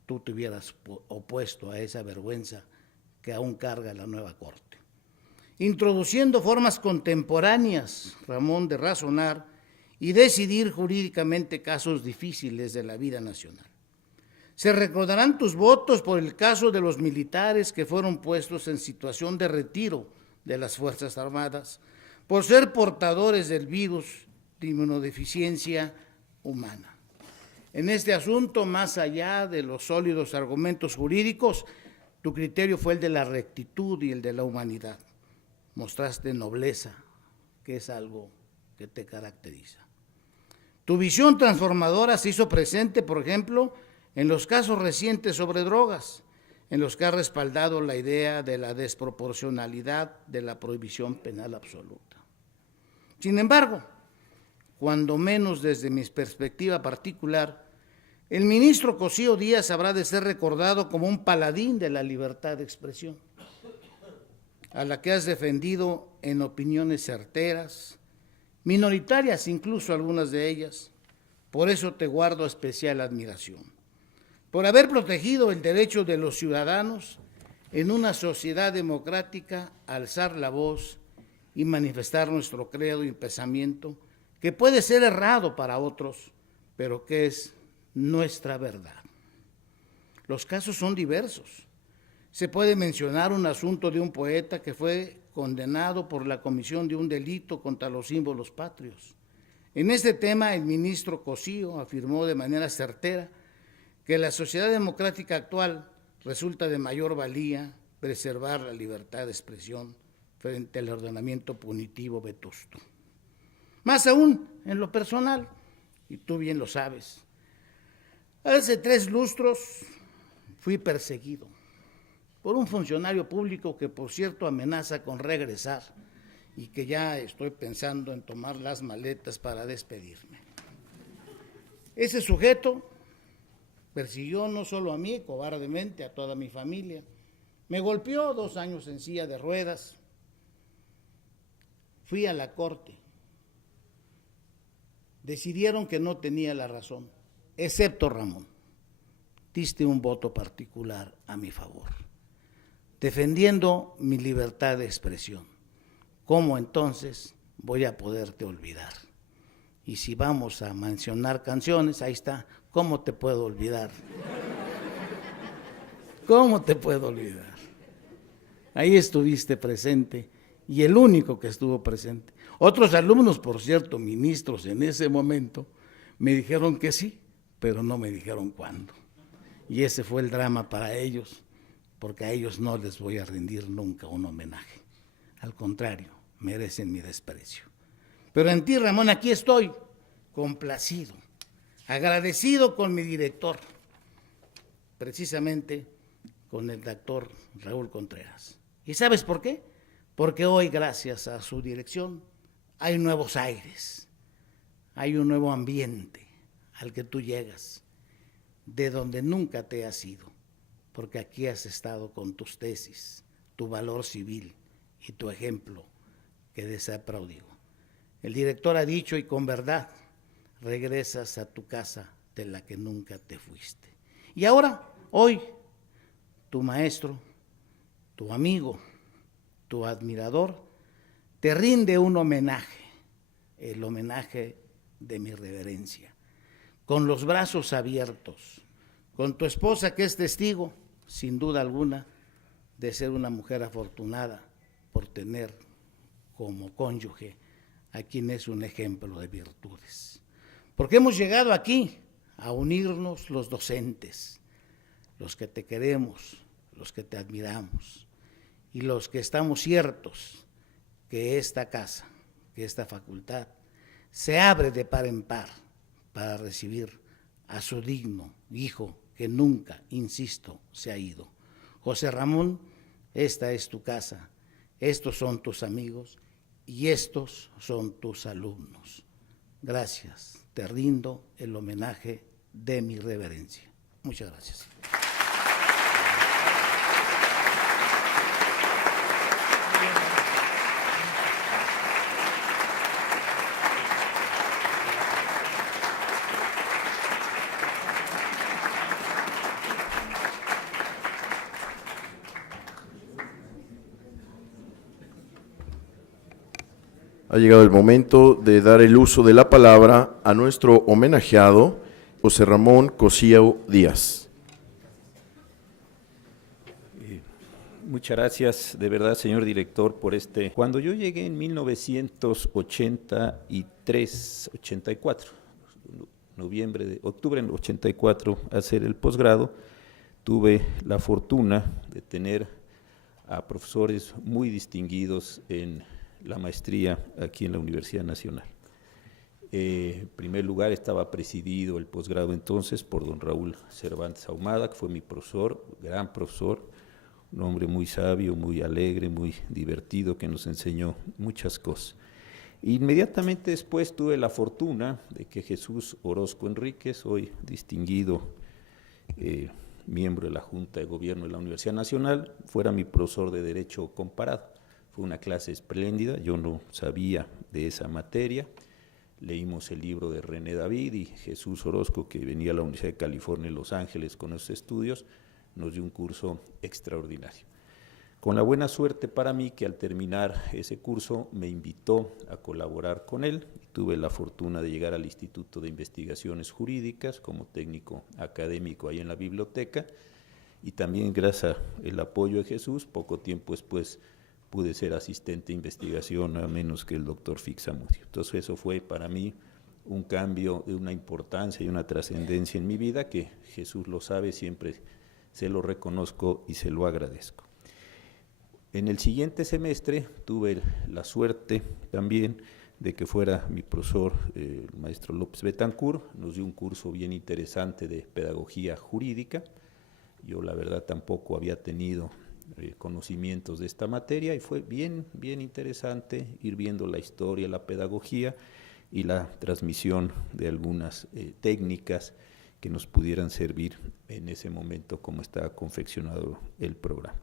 tú te hubieras opuesto a esa vergüenza que aún carga la nueva Corte. Introduciendo formas contemporáneas, Ramón, de razonar y decidir jurídicamente casos difíciles de la vida nacional. Se recordarán tus votos por el caso de los militares que fueron puestos en situación de retiro de las Fuerzas Armadas por ser portadores del virus de inmunodeficiencia humana. En este asunto, más allá de los sólidos argumentos jurídicos, tu criterio fue el de la rectitud y el de la humanidad. Mostraste nobleza, que es algo que te caracteriza. Tu visión transformadora se hizo presente, por ejemplo, en los casos recientes sobre drogas, en los que ha respaldado la idea de la desproporcionalidad de la prohibición penal absoluta. Sin embargo, cuando menos desde mi perspectiva particular, el ministro Cosío Díaz habrá de ser recordado como un paladín de la libertad de expresión, a la que has defendido en opiniones certeras, minoritarias incluso algunas de ellas. Por eso te guardo especial admiración, por haber protegido el derecho de los ciudadanos en una sociedad democrática a alzar la voz y manifestar nuestro credo y pensamiento, que puede ser errado para otros, pero que es nuestra verdad. Los casos son diversos. Se puede mencionar un asunto de un poeta que fue condenado por la comisión de un delito contra los símbolos patrios. En este tema, el ministro Cosío afirmó de manera certera que la sociedad democrática actual resulta de mayor valía preservar la libertad de expresión frente al ordenamiento punitivo vetusto. Más aún, en lo personal, y tú bien lo sabes, hace 3 lustros fui perseguido por un funcionario público que, por cierto, amenaza con regresar y que ya estoy pensando en tomar las maletas para despedirme. Ese sujeto persiguió no solo a mí, cobardemente, a toda mi familia. Me golpeó 2 años en silla de ruedas. Fui a la corte. Decidieron que no tenía la razón, excepto Ramón. Diste un voto particular a mi favor, defendiendo mi libertad de expresión. ¿Cómo entonces voy a poderte olvidar? Y si vamos a mencionar canciones, ahí está, ¿cómo te puedo olvidar? ¿Cómo te puedo olvidar? Ahí estuviste presente, y el único que estuvo presente. Otros alumnos, por cierto, ministros en ese momento, me dijeron que sí, pero no me dijeron cuándo. Y ese fue el drama para ellos, porque a ellos no les voy a rendir nunca un homenaje. Al contrario, merecen mi desprecio. Pero en ti, Ramón, aquí estoy, complacido, agradecido con mi director, precisamente con el doctor Raúl Contreras. ¿Y sabes por qué? Porque hoy, gracias a su dirección, hay nuevos aires, hay un nuevo ambiente al que tú llegas, de donde nunca te has ido, porque aquí has estado con tus tesis, tu valor civil y tu ejemplo, que desea pródigo. El director ha dicho, y con verdad, regresas a tu casa de la que nunca te fuiste. Y ahora, hoy, tu maestro, tu amigo, tu admirador, te rinde un homenaje, el homenaje de mi reverencia, con los brazos abiertos, con tu esposa que es testigo, sin duda alguna, de ser una mujer afortunada por tener como cónyuge a quien es un ejemplo de virtudes. Porque hemos llegado aquí a unirnos los docentes, los que te queremos, los que te admiramos y los que estamos ciertos que esta casa, que esta facultad se abre de par en par para recibir a su digno hijo que nunca, insisto, se ha ido. José Ramón, esta es tu casa, estos son tus amigos y estos son tus alumnos. Gracias, te rindo el homenaje de mi reverencia. Muchas gracias. Ha llegado el momento de dar el uso de la palabra a nuestro homenajeado, José Ramón Cosío Díaz. Muchas gracias, de verdad, señor director, por este. Cuando yo llegué en 1983, 84, octubre del 84, a hacer el posgrado, tuve la fortuna de tener a profesores muy distinguidos en la maestría aquí en la Universidad Nacional. En primer lugar estaba presidido el posgrado entonces por don Raúl Cervantes Ahumada, que fue mi profesor, gran profesor, un hombre muy sabio, muy alegre, muy divertido, que nos enseñó muchas cosas. Inmediatamente después tuve la fortuna de que Jesús Orozco Enríquez, hoy distinguido miembro de la Junta de Gobierno de la Universidad Nacional, fuera mi profesor de Derecho Comparado. Fue una clase espléndida, yo no sabía de esa materia. Leímos el libro de René David y Jesús Orozco, que venía a la Universidad de California en Los Ángeles con esos estudios, nos dio un curso extraordinario. Con la buena suerte para mí que al terminar ese curso me invitó a colaborar con él. Tuve la fortuna de llegar al Instituto de Investigaciones Jurídicas como técnico académico ahí en la biblioteca, y también gracias al apoyo de Jesús, poco tiempo después pude ser asistente de investigación, a menos que el doctor Fixamudio. Entonces eso fue para mí un cambio de una importancia y una trascendencia en mi vida que Jesús lo sabe, siempre se lo reconozco y se lo agradezco. En el siguiente semestre tuve la suerte también de que fuera mi profesor, el maestro López Betancourt, nos dio un curso bien interesante de pedagogía jurídica. Yo la verdad tampoco había tenido conocimientos de esta materia y fue bien interesante ir viendo la historia, la pedagogía y la transmisión de algunas técnicas que nos pudieran servir en ese momento como estaba confeccionado el programa.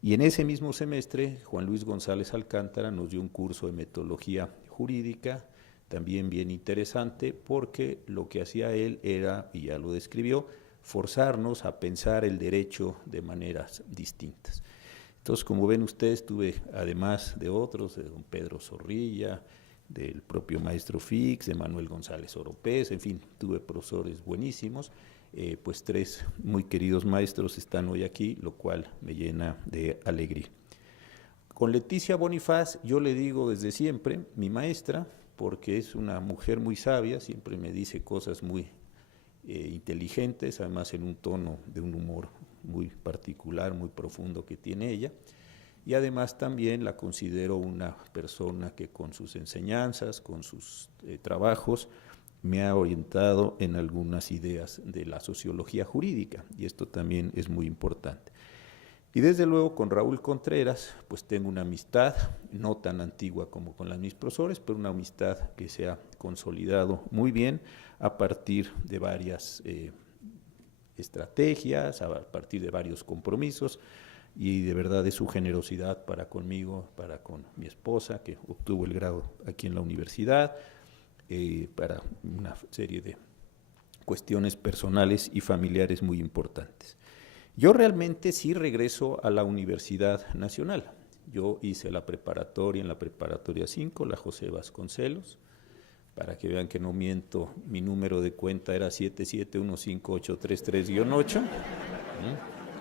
Y en ese mismo semestre, Juan Luis González Alcántara nos dio un curso de metodología jurídica, también bien interesante, porque lo que hacía él era, y ya lo describió, forzarnos a pensar el derecho de maneras distintas. Entonces, como ven ustedes, tuve, además de otros, de don Pedro Zorrilla, del propio maestro Fix, de Manuel González Oropés, en fin, tuve profesores buenísimos, pues 3 muy queridos maestros están hoy aquí, lo cual me llena de alegría. Con Leticia Bonifaz, yo le digo desde siempre, mi maestra, porque es una mujer muy sabia, siempre me dice cosas muy inteligentes, además en un tono de un humor muy particular, muy profundo que tiene ella, y además también la considero una persona que con sus enseñanzas, con sus trabajos, me ha orientado en algunas ideas de la sociología jurídica, y esto también es muy importante. Y desde luego con Raúl Contreras, pues tengo una amistad, no tan antigua como con mis profesores, pero una amistad que se ha consolidado muy bien a partir de varias estrategias, a partir de varios compromisos, y de verdad de su generosidad para conmigo, para con mi esposa, que obtuvo el grado aquí en la universidad, para una serie de cuestiones personales y familiares muy importantes. Yo realmente sí regreso a la Universidad Nacional. Yo hice la preparatoria en la preparatoria 5, la José Vasconcelos, para que vean que no miento, mi número de cuenta era 7715833-8,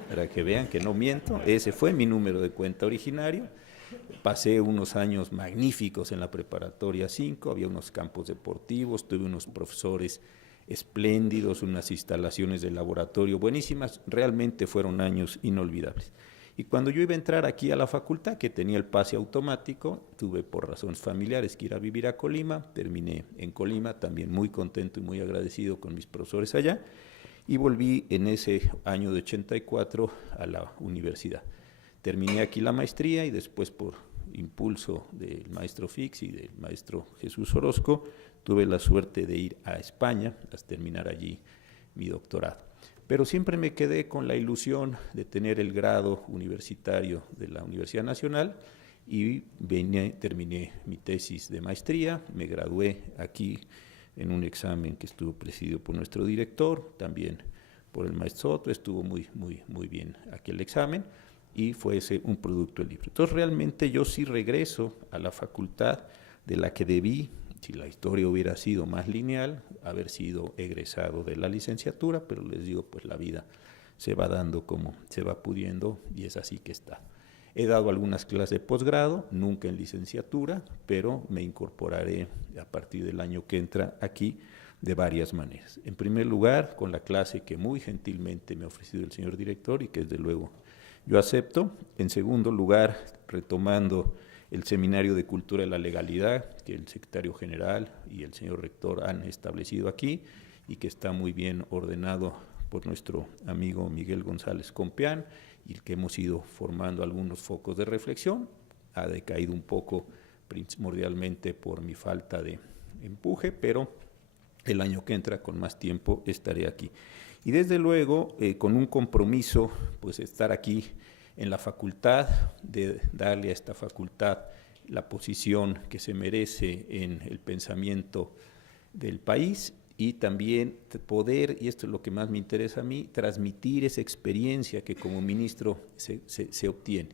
para que vean que no miento, ese fue mi número de cuenta originario. Pasé unos años magníficos en la preparatoria 5, había unos campos deportivos, tuve unos profesores espléndidos, unas instalaciones de laboratorio buenísimas, realmente fueron años inolvidables. Y cuando yo iba a entrar aquí a la facultad, que tenía el pase automático, tuve por razones familiares que ir a vivir a Colima, terminé en Colima, también muy contento y muy agradecido con mis profesores allá, y volví en ese año de 84 a la universidad. Terminé aquí la maestría y después, por impulso del maestro Fix y del maestro Jesús Orozco, tuve la suerte de ir a España a terminar allí mi doctorado. Pero siempre me quedé con la ilusión de tener el grado universitario de la Universidad Nacional y terminé mi tesis de maestría, me gradué aquí en un examen que estuvo presidido por nuestro director, también por el maestro Soto, estuvo muy bien aquel examen y fue ese un producto del libro. Entonces realmente yo sí regreso a la facultad de la que debí, si la historia hubiera sido más lineal, haber sido egresado de la licenciatura, pero les digo, pues la vida se va dando como se va pudiendo y es así que está. He dado algunas clases de posgrado, nunca en licenciatura, pero me incorporaré a partir del año que entra aquí de varias maneras. En primer lugar, con la clase que muy gentilmente me ha ofrecido el señor director y que desde luego yo acepto. En segundo lugar, retomando el Seminario de Cultura de la Legalidad, que el secretario general y el señor rector han establecido aquí y que está muy bien ordenado por nuestro amigo Miguel González Compeán, y el que hemos ido formando algunos focos de reflexión. Ha decaído un poco primordialmente por mi falta de empuje, pero el año que entra con más tiempo estaré aquí. Y desde luego con un compromiso, pues estar aquí en la facultad, de darle a esta facultad la posición que se merece en el pensamiento del país y también poder, y esto es lo que más me interesa a mí, transmitir esa experiencia que como ministro se obtiene.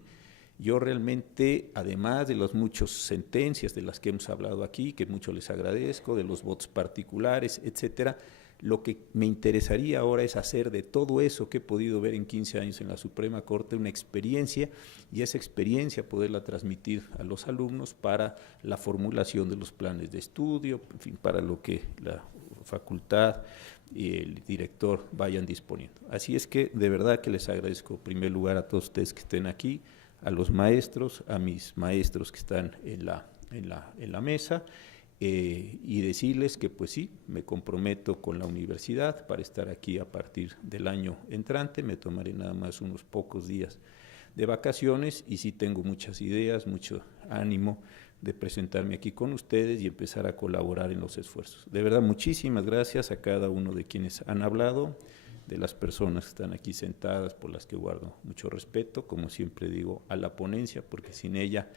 Yo realmente, además de las muchas sentencias de las que hemos hablado aquí, que mucho les agradezco, de los votos particulares, etcétera, lo que me interesaría ahora es hacer de todo eso que he podido ver en 15 años en la Suprema Corte una experiencia, y esa experiencia poderla transmitir a los alumnos para la formulación de los planes de estudio, en fin, para lo que la facultad y el director vayan disponiendo. Así es que de verdad que les agradezco en primer lugar a todos ustedes que estén aquí, a los maestros, a mis maestros que están en la mesa, y decirles que pues sí, me comprometo con la universidad para estar aquí a partir del año entrante. Me tomaré nada más unos pocos días de vacaciones y sí tengo muchas ideas, mucho ánimo de presentarme aquí con ustedes y empezar a colaborar en los esfuerzos. De verdad, muchísimas gracias a cada uno de quienes han hablado, de las personas que están aquí sentadas, por las que guardo mucho respeto, como siempre digo, a la ponencia, porque sin ella,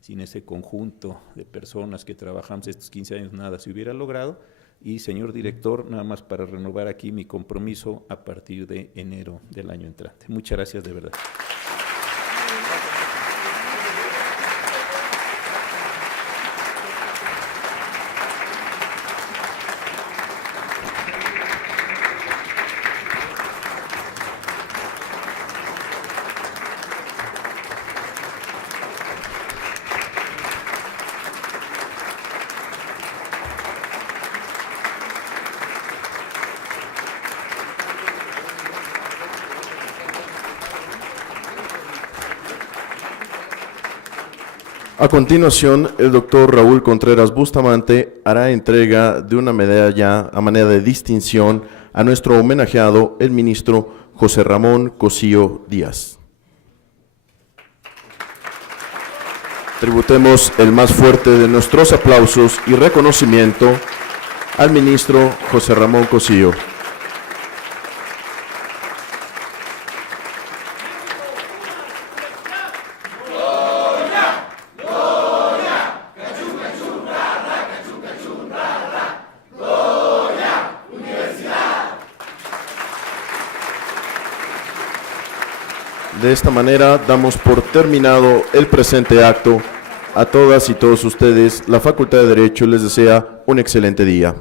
sin ese conjunto de personas que trabajamos estos 15 años, nada se hubiera logrado. Y señor director, nada más para renovar aquí mi compromiso a partir de enero del año entrante. Muchas gracias de verdad. A continuación, el doctor Raúl Contreras Bustamante hará entrega de una medalla a manera de distinción a nuestro homenajeado, el ministro José Ramón Cosío Díaz. Tributemos el más fuerte de nuestros aplausos y reconocimiento al ministro José Ramón Cosío. De esta manera damos por terminado el presente acto. A todas y todos ustedes, la Facultad de Derecho les desea un excelente día.